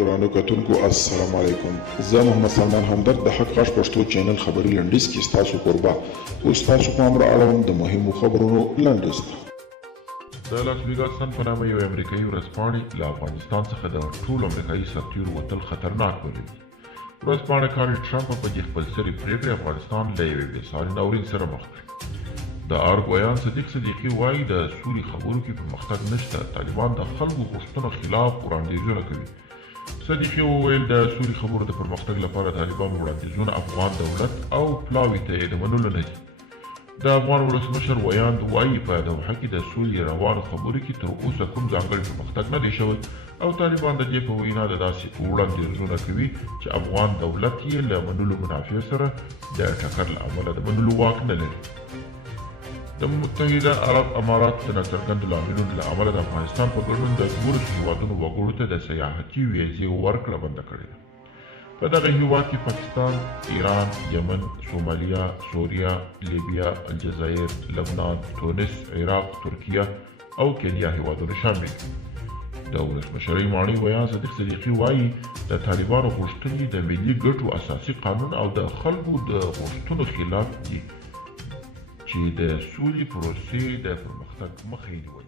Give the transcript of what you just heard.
ګرانو کتونکو السلام علیکم. زه محمد سلمان همدرد د حق غږ پښتو چینل خبري لنډیز کې ستاسو کوربه اوس تاسو په امر اړوند د مهمو خبرونو لنډیز. د لاس ویګاس سن په نامه یو امریکایي ورځپاڼې له افغانستان څخه د ټولو امریکایي سرتیرو وتل خطرناک بللي. ورځپاڼه کارل ټرمپ په دې خپل سري پرېکړې افغانستان له یوې بېساري ناورین سره مخ کړ. د ارګ ویان صدیق صدیقي وایي د سولې خبرو کې پرمختګ نشته. طالبان د خلکو غوښتنو خلاف وړاندیزونه کوي. صدیقي وویل د سولې خبرو د پرمختګ لپاره طالبان وړاندیزونه افغان دولت او پلاوي ته یې د منلو نه دي. د افغان ولسمشر ویاند وایي په دوحه کې د سولې روانو خبرو کې تر اوسه کوم ځانګړی پرمختګ نه دی شوی او طالبان د دې په وینا د داسې وړاندیزونه کوي چې افغان دولت یې له منلو منافع سره د ټکر له امله د منلو واک نه لري. د متحده عرب اماراتو د ناڅرګندو لاملونو له امله د افغانستان په ګډون د 12 هیوادونو وګړو ته د سیاحتي ویزې ورکړه بنده کړې ده. په دغه هیواد کې پاکستان، ایران، یمن، سومالیا، سوریه، لیبیا، الجزایر، لبنان، تونس، عراق، ترکیه او کینیا هیوادونه شامل دي. د ولسمشرۍ ماڼۍ ویان صدیق صدیقي وایي د طالبانو غوښتنې د ملي ګټو اساسي قانون او د خلکو د غوښتنو خلاف دي چې د سولې پروسې د پرمختګ مخه یې نیولې.